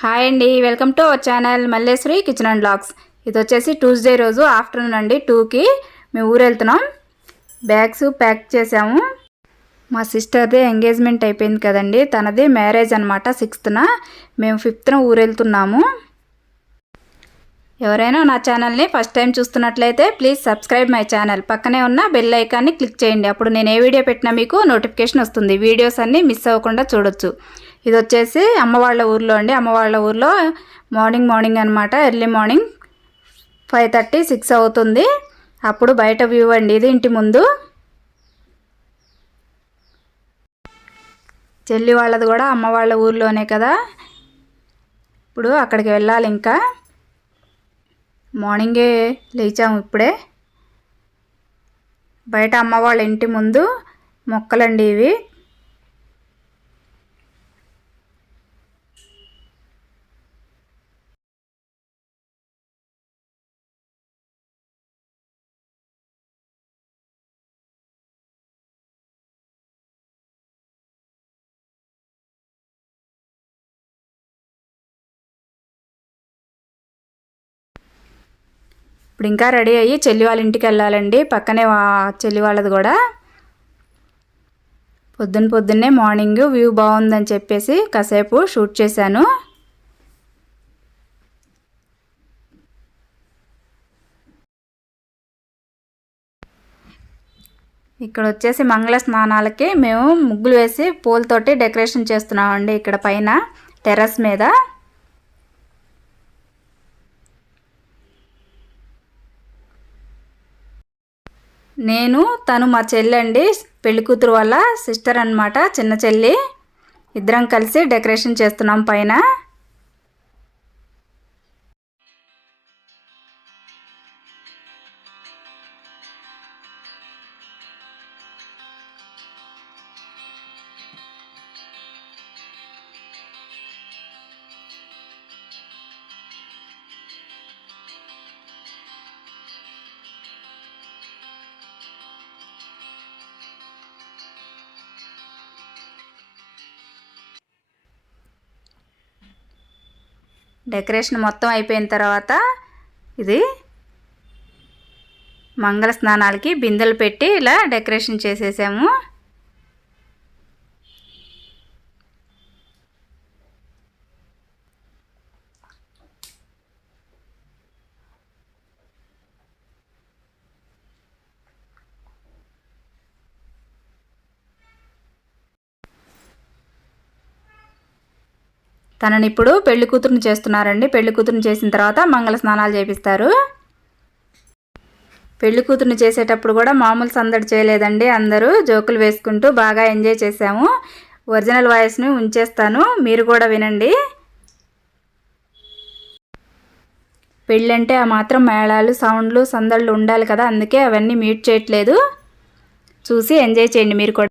Hi అండి welcome to our channel Malleswari kitchen and blogs ఇది వచ్చేసి ట్యూస్డే రోజు ఆఫ్టర్నూన్ అండి టూకి మేము ఊరు వెళ్తున్నాం బ్యాగ్స్ ప్యాక్ చేసాము. మా సిస్టర్దే ఎంగేజ్మెంట్ అయిపోయింది కదండి తనది మ్యారేజ్ అనమాట సిక్స్త్న. మేము ఫిఫ్త్న ఊరు వెళ్తున్నాము ఎవరైనా నా ఛానల్ని ఫస్ట్ టైం చూస్తున్నట్లయితే ప్లీజ్ సబ్స్క్రైబ్ మై ఛానల్. పక్కనే ఉన్న బెల్ ఐకాన్ని క్లిక్ చేయండి. అప్పుడు నేను ఏ వీడియో పెట్టినా మీకు నోటిఫికేషన్ వస్తుంది. వీడియోస్ అన్నీ మిస్ అవ్వకుండా చూడొచ్చు. ఇది వచ్చేసి అమ్మవాళ్ళ ఊర్లో అండి. అమ్మవాళ్ళ ఊర్లో మార్నింగ్ మార్నింగ్ అనమాట early morning five thirty six అవుతుంది. అప్పుడు బయట వ్యూ అండి. ఇది ఇంటి ముందు. చెల్లి వాళ్ళది కూడా అమ్మ వాళ్ళ ఊర్లోనే కదా. ఇప్పుడు అక్కడికి వెళ్ళాలి ఇంకా. మార్నింగే లేచాము ఇప్పుడే. బయట అమ్మ వాళ్ళ ఇంటి ముందు మొక్కలండి ఇవి. ఇప్పుడు ఇంకా రెడీ అయ్యి చెల్లి వాళ్ళ ఇంటికి వెళ్ళాలండి. పక్కనే చెల్లి వాళ్ళది కూడా. పొద్దున్న పొద్దున్నే మార్నింగ్ వ్యూ బాగుందని చెప్పేసి కాసేపు షూట్ చేశాను. ఇక్కడ వచ్చేసి మంగళ స్నానాలకి మేము ముగ్గులు వేసి పూలతోటి డెకరేషన్ చేస్తున్నామండి ఇక్కడ పైన టెర్రస్ మీద. నేను తను మా చెల్లి అండి పెళ్ళి కూతురు వాళ్ళ సిస్టర్ అన్నమాట చిన్న చెల్లి. ఇద్దరం కలిసి డెకరేషన్ చేస్తున్నాం పైన. డెకరేషన్ మొత్తం అయిపోయిన తర్వాత ఇది మంగళ స్నానాలకి బిందెలు పెట్టి ఇలా డెకరేషన్ చేసేసాము. తనని ఇప్పుడు పెళ్ళి కూతురుని చేస్తున్నారండి. పెళ్ళి కూతురుని చేసిన తర్వాత మంగళ స్నానాలు చేపిస్తారు. పెళ్ళి కూతురుని చేసేటప్పుడు కూడా మామూలు సందడి చేయలేదండి. అందరూ జోకులు వేసుకుంటూ బాగా ఎంజాయ్ చేసాము ఒరిజినల్ వాయిస్ని ఉంచేస్తాను. మీరు కూడా వినండి. పెళ్ళంటే ఆ మాత్రం మేళాలు సౌండ్లు సందళ్ళు ఉండాలి కదా. అందుకే అవన్నీ మ్యూట్ చేయట్లేదు. చూసి ఎంజాయ్ చేయండి మీరు కూడా.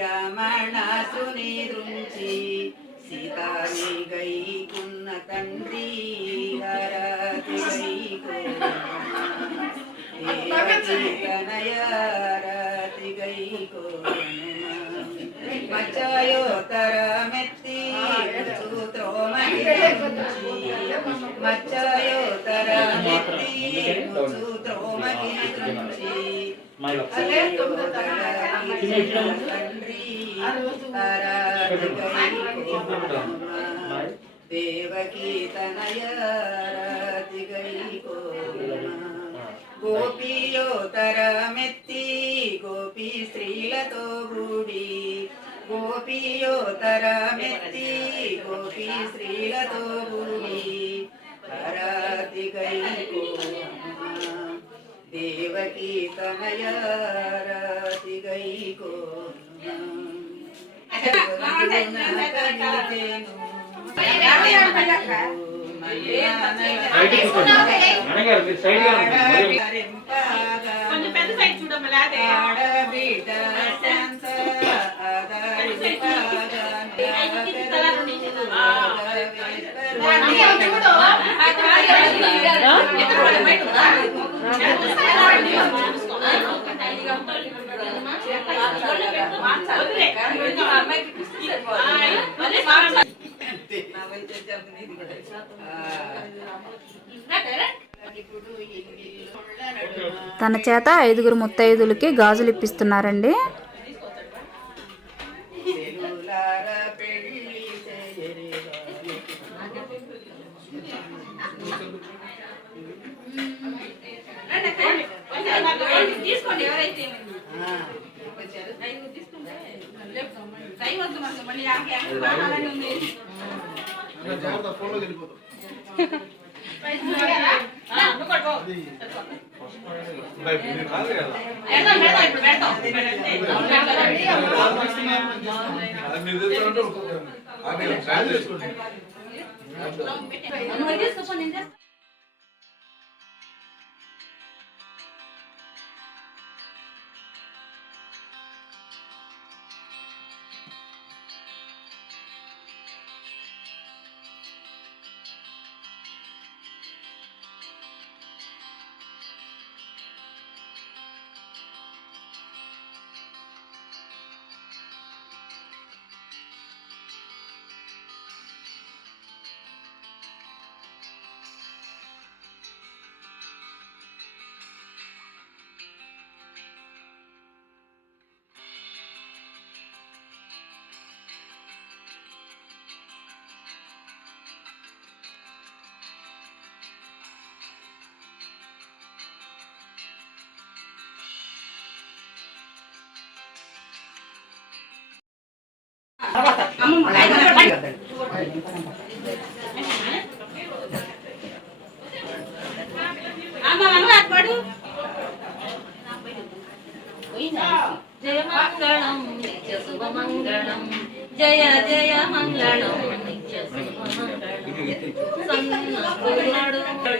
రమణ సునిరుంచి సీతాని గైకున్న తండ్రి హరతి గైకోనయరతి గైకో మచ్చయోతర మెత్తి సూత్రోమణి మచ్చయోతర మెత్తి సూత్రోమణి Thank you. దేవకీ తనయరతిగై గోపియోతరమెత్తి గోపీ స్త్రీలతో గూడి. గోపియోతరమెత్తి గోపీ స్త్రీలతో గూడి. హరతిగై దేవకీ తనయరతిగై బయటికి కొంచెం పెద్ద సైడ్ చూడమ్మా లేదే ఆడబిడ్డ తన చేత ఐదుగురు ముత్తైదులకి గాజులు ఇప్పిస్తున్నారండి. తీసుకోండి ఎవరైతే ఆ. టైం వద్దు మనకు మళ్ళీ ఆకే అలాగే ఉంది జాగ్రత్త ఫోన్లో వెళ్ళిపోతాం పెడతాం నిత్య శుభమంగళం జయ జయ మంగళం నిత్య శుభమంగళం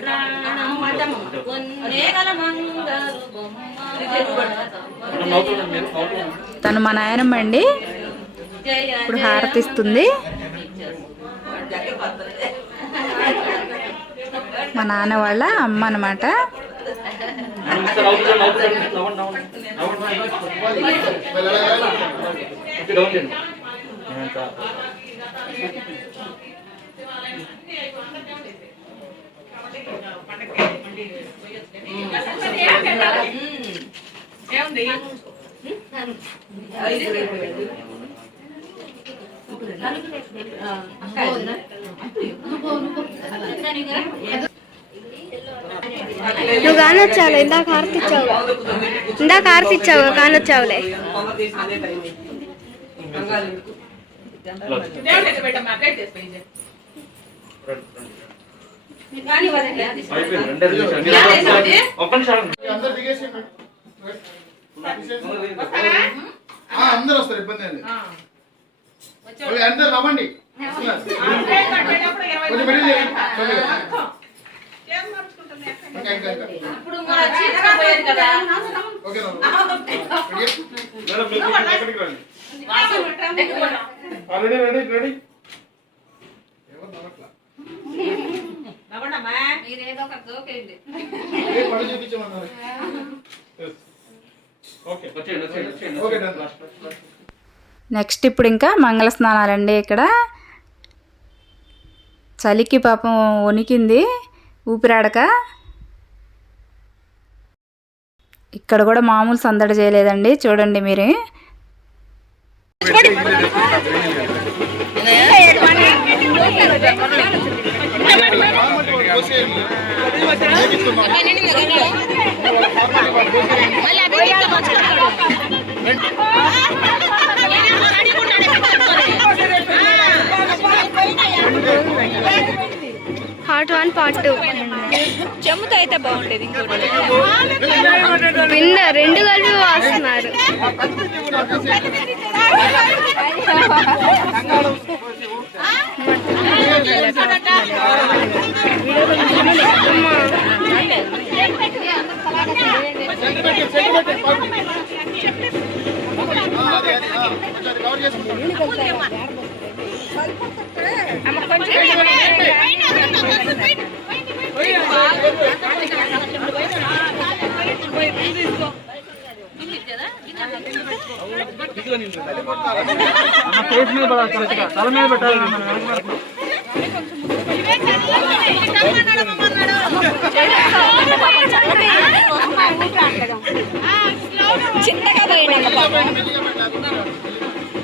ప్రాణం తను మా నాయనమ్మ అండి. ఇప్పుడు హారతిస్తుంది. మా నాన్న వాళ్ళ అమ్మ అనమాట మనం నువ్వు కానొచ్చావులే ఇందాక ఆర్తిచ్చావు ఇందాక ఆర్తిచ్చావు కానొచ్చావులే. అందరు అందరూ వస్తారు ఇబ్బంది అందరు కదా. ఓకే వచ్చేయండి వచ్చేయండి ఓకే, నెక్స్ట్ ఇప్పుడు ఇంకా మంగళ స్నానాలండి ఇక్కడ. చలికి పాపం వణికింది ఊపిరాడక. ఇక్కడ కూడా మామూలు సందడి చేయలేదండి చూడండి మీరు. పార్ట్ టూ చెమ్ముతో అయితే బాగుండేది ఇంకోటి. విన్న రెండు కలిపి వాస్తున్నారు కవర్ కేసు మీద పడాలి కరెక్ట్గా. తల మీద పెట్టాలి చిన్నగా పోయినా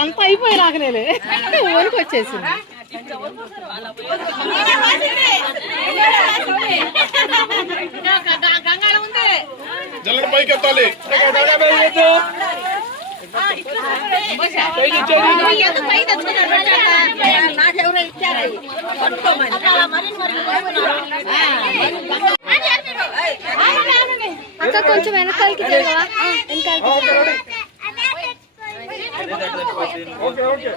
అంత అయిపోయి రాకనేలే వరకు వచ్చేసింది. గంగాళం ఉంది జల్లడి పైకి ఎత్తాలి. నాకెవరో ఇచ్చారు. అక్క కొంచెం వెనకాలకి జరగవా? వెనకాలకి ఓకే ఓకే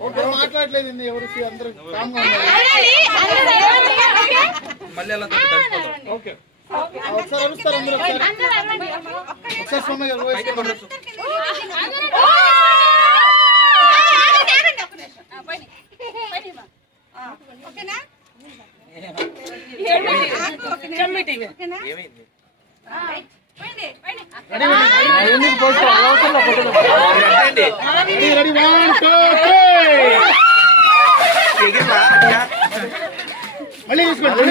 ఓకే మాట్లాడలేదు ఎవరు అందరూ కామ్గా ఉన్నారు. ఓకే? ఒకసారి అరుస్తారు అందరూ ఒకసారి. ఒకసారి సోమయ్య గారు voice ready ready one two three మళ్ళీ తీసుకోండి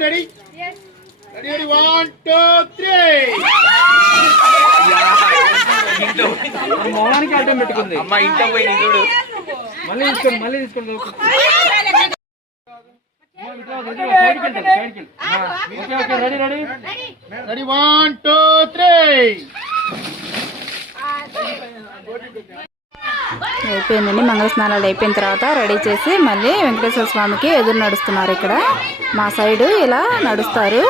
ready ready one two three మొహానికి అడ్డం పెట్టుకుంది. అమ్మ ఇంట పోయి చూడు మళ్ళీ తీసుకోండి మళ్ళీ తీసుకోండి ఇట్లా ఇట్లా ready ready ready one two three అయిపోయిందండి మంగళ స్నానాలు అయిపోయిన తర్వాత రెడీ చేసి మళ్ళీ వెంకటేశ్వర స్వామికి ఎదురు నడుస్తున్నారు ఇక్కడ. మా సైడు ఇలా నడుస్తారు.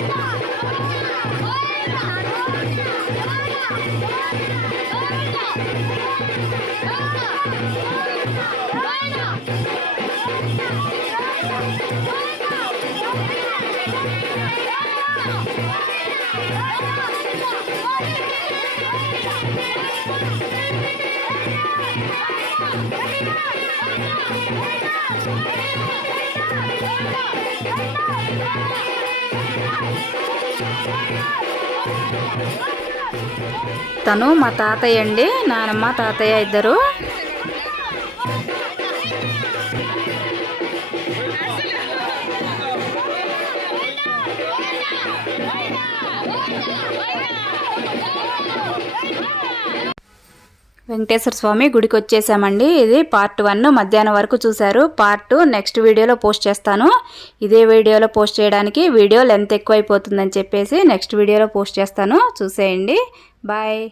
Yeah. తను మా తాతయ్య అండి నానమ్మ తాతయ్య ఇద్దరు. వెంకటేశ్వర స్వామి గుడికి వచ్చేసామండి ఇది పార్ట్ వన్ మధ్యాహ్నం వరకు చూశారు. పార్ట్ టూ నెక్స్ట్ వీడియోలో పోస్ట్ చేస్తాను. ఇదే వీడియోలో పోస్ట్ చేయడానికి వీడియో లెంత్ ఎక్కువైపోతుందని చెప్పేసి నెక్స్ట్ వీడియోలో పోస్ట్ చేస్తాను. చూసేయండి. బాయ్.